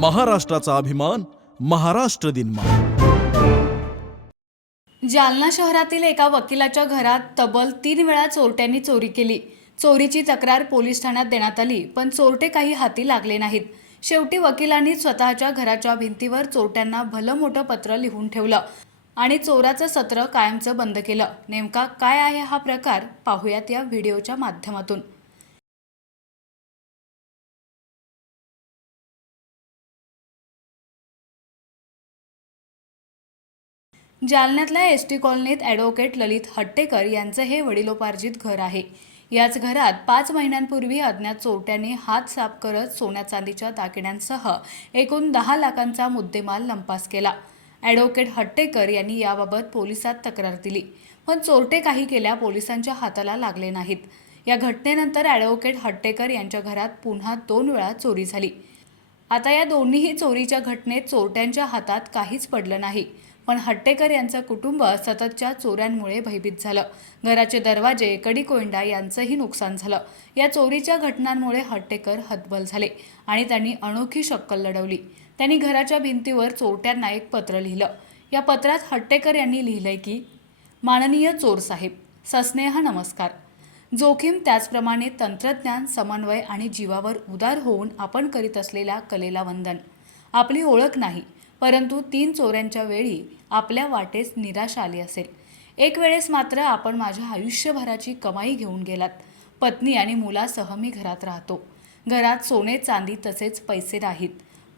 महाराष्ट्राचा अभिमान महाराष्ट्र दिनमा जालना शहरातील एका वकिलाच्या घरात तब्बल तीन वेळा चोरट्यांनी चोरी केली. चोरीची तक्रार पोलीस ठाण्यात देण्यात आली पण चोरटे काही हाती लागले नाहीत. शेवटी वकिलांनी स्वतःच्या घराच्या भिंतीवर चोरट्यांना भलं मोठं पत्र लिहून ठेवलं आणि चोराचं सत्र कायमचं बंद केलं. नेमका काय आहे हा प्रकार पाहूयात या व्हिडिओच्या माध्यमातून. जालन्यातल्या एस टी कॉलनीत ॲडव्होकेट ललित हट्टेकर यांचं हे वडिलोपार्जित घर आहे. याच घरात पाच महिन्यांपूर्वी अज्ञात चोरट्यांनी हात साफ करत सोन्या चांदीच्या दागिन्यांसह एकूण दहा लाखांचा मुद्देमाल लंपास केला. ॲडव्होकेट हट्टेकर यांनी याबाबत पोलिसात तक्रार दिली पण चोरटे काही केल्या पोलिसांच्या हाताला लागले नाहीत. या घटनेनंतर ॲडव्होकेट हट्टेकर यांच्या घरात पुन्हा दोन वेळा चोरी झाली. आता या दोन्हीही चोरीच्या घटनेत चोरट्यांच्या हातात काहीच पडलं नाही. पण हट्टेकर यांचं कुटुंब सततच्या चोऱ्यांमुळे भयभीत झालं. घराचे दरवाजे कडीकोंडा यांचंही नुकसान झालं. या चोरीच्या घटनांमुळे हट्टेकर हतबल झाले आणि त्यांनी अनोखी शक्कल लढवली. त्यांनी घराच्या भिंतीवर चोरट्यांना एक पत्र लिहिलं. या पत्रात हट्टेकर यांनी लिहिलंय की माननीय चोर साहेब सस्नेह नमस्कार. जोखीम त्याचप्रमाणे तंत्रज्ञान समन्वय आणि जीवावर उदार होऊन आपण करीत असलेल्या कलेला वंदन. आपली ओळख नाही. परंतु तीन चोऱ्यांच्या वेळी आपल्या वाटेस निराशा आली असेल. एक वेळेस मात्र आपण माझ्या आयुष्यभराची कमाई घेऊन गेलात. पत्नी आणि मुलासह मी घरात राहतो. घरात सोने चांदी तसेच पैसे नाहीत.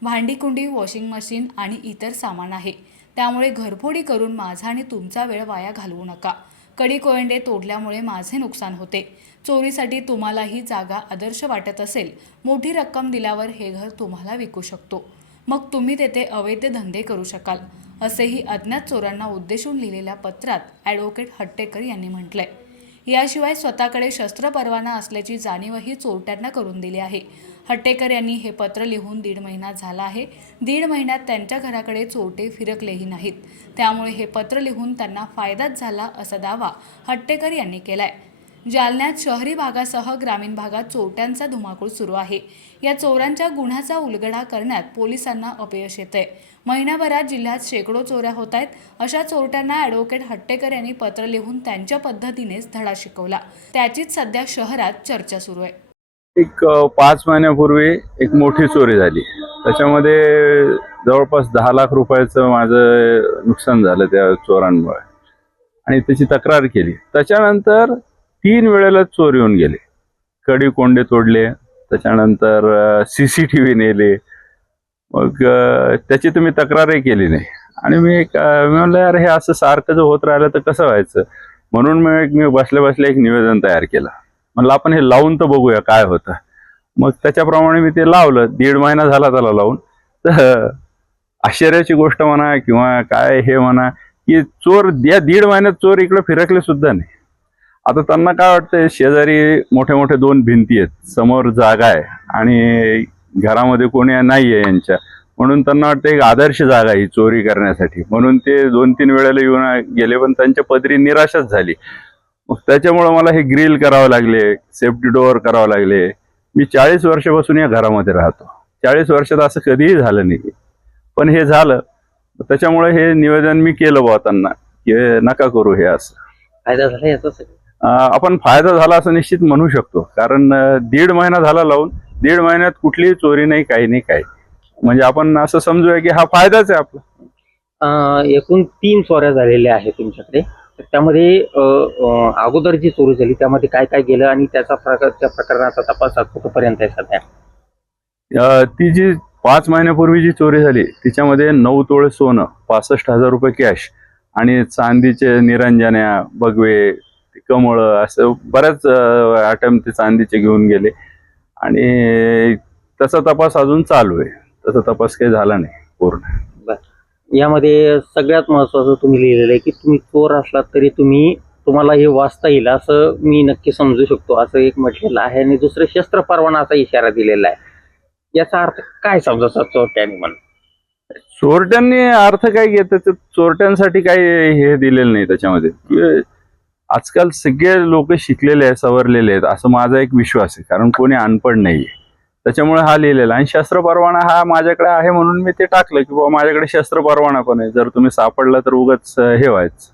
भांडीकुंडी वॉशिंग मशीन आणि इतर सामान आहे. त्यामुळे घरफोडी करून माझा आणि तुमचा वेळ वाया घालवू नका. कडी कोयंडे तोडल्यामुळे माझे नुकसान होते. चोरीसाठी तुम्हाला ही जागा आदर्श वाटत असेल मोठी रक्कम दिल्यावर हे घर तुम्हाला विकू शकतो. मग तुम्ही तेथे अवैध धंदे करू शकाल असेही अज्ञात चोरांना उद्देशून लिहिलेल्या पत्रात ॲडव्होकेट हट्टेकर यांनी म्हटलंय. याशिवाय स्वतःकडे शस्त्र परवाना असल्याची जाणीवही चोरट्यांना करून दिली आहे. हट्टेकर यांनी हे पत्र लिहून दीड महिना झाला आहे. दीड महिन्यात त्यांच्या घराकडे चोरटे फिरकलेही नाहीत. त्यामुळे हे पत्र लिहून त्यांना फायदाच झाला असा दावा हट्टेकर यांनी केलाय. जालन्यात शहरी भागासह ग्रामीण भागात चोरट्यांचा धुमाकूळ सुरू आहे. या चोरांच्या गुन्ह्याचा उलगडा करण्यात पोलिसांना अपयश येतंय. महिनाभरात जिल्ह्यात शेकडो चोऱ्या होत आहेत. अशा चोरट्यांना ॲडव्होकेट हट्टेकर यांनी पत्र लिहून त्यांच्या पद्धतीनेच धडा शिकवला. त्याचीच सध्या शहरात चर्चा सुरू आहे. एक पाच महिन्यापूर्वी एक मोठी चोरी झाली. त्याच्यामध्ये जवळपास दहा लाख रुपयाचं माझं नुकसान झालं त्या चोरांमुळे. आणि त्याची तक्रार केली. त्याच्यानंतर तीन वेळेला चोर येऊन गेले. कडी कोंडे तोडले त्याच्यानंतर सी सी टी व्ही नेले. मग त्याची तुम्ही तक्रारही केली नाही. आणि मी एक मी म्हणलं यार हे असं सारखं जर होत राहिलं तर कसं व्हायचं? म्हणून मी एक मी बसल्या बसल्या एक निवेदन तयार केलं. म्हणलं आपण हे लावून तर बघूया काय होतं. मग त्याच्याप्रमाणे मी ते लावलं. दीड महिना झाला त्याला लावून. तर आश्चर्याची गोष्ट म्हणा किंवा काय हे म्हणा की चोर या दीड महिन्यात चोर इकडे फिरकले सुद्धा नाही. आता त्यांना काय वाटतंय शेजारी मोठे मोठे दोन भिंती आहेत. समोर जागा आहे आणि घरामध्ये कोणी नाही आहे यांच्या. म्हणून त्यांना वाटतं एक आदर्श जागा आहे ही चोरी करण्यासाठी. म्हणून ते दोन तीन वेळेला येऊन गेले पण त्यांच्या पदरी निराशाच झाली. मग त्याच्यामुळं मला हे ग्रिल करावं लागले सेफ्टी डोअर करावं लागले. मी चाळीस वर्षापासून या घरामध्ये राहतो. चाळीस वर्षात असं कधीही झालं नाही. पण हे झालं. त्याच्यामुळे हे निवेदन मी केलं बुवा त्यांना की नका करू हे असं. फायदा झाला याचा सगळं? आपण फायदा झाला असं निश्चित म्हणू शकतो. कारण दीड महिना झाला लावून दीड महिन्यात कुठलीही चोरी नाही काही नाही काही. म्हणजे आपण असं समजूया की हा फायदाच आहे आपला. एकूण तीन चोऱ्या झालेल्या आहेत तुमच्याकडे. तर त्यामध्ये अगोदर जी चोरी झाली त्यामध्ये काय काय गेलं आणि त्याचा प्रकार त्या प्रकरणाचा तपास कुठपर्यंत आहे सध्या? ती जी पाच महिन्यापूर्वी जी चोरी झाली तिच्यामध्ये नऊ तोळे सोनं पासष्ट हजार रुपये कॅश आणि चांदीचे निरंजन्या बगवे कमळं असं बऱ्याच आयटम ते चांदीचे घेऊन गेले. आणि त्याचा तपास अजून चालू आहे. त्याचा तपास काही झाला नाही पूर्ण. यामध्ये सगळ्यात महत्वाचं तुम्ही लिहिलेलं आहे की तुम्ही चोर असलात तरी तुम्ही तुम्हाला हे वाचता येईल असं मी नक्की समजू शकतो. असं एक म्हटलेलं आहे आणि दुसरं शस्त्र परवानाचा इशारा दिलेला आहे. याचा अर्थ काय समजायचा चोरट्याने म्हणून? चोरट्यांनी अर्थ काय घेत चोरट्यांसाठी काही हे दिलेलं नाही त्याच्यामध्ये. आजकाल सगळे लोक शिकलेले आहेत सवरलेले आहेत असं माझा एक विश्वास आहे कारण कोणी अनपड नाहीये. त्याच्यामुळे हा लिहिलेला आणि शस्त्र परवाना हा माझ्याकडे आहे म्हणून मी ते टाकलं की बाबा माझ्याकडे शस्त्र परवाना पण आहे. जर तुम्ही सापडला तर उगाच हे व्हायचं.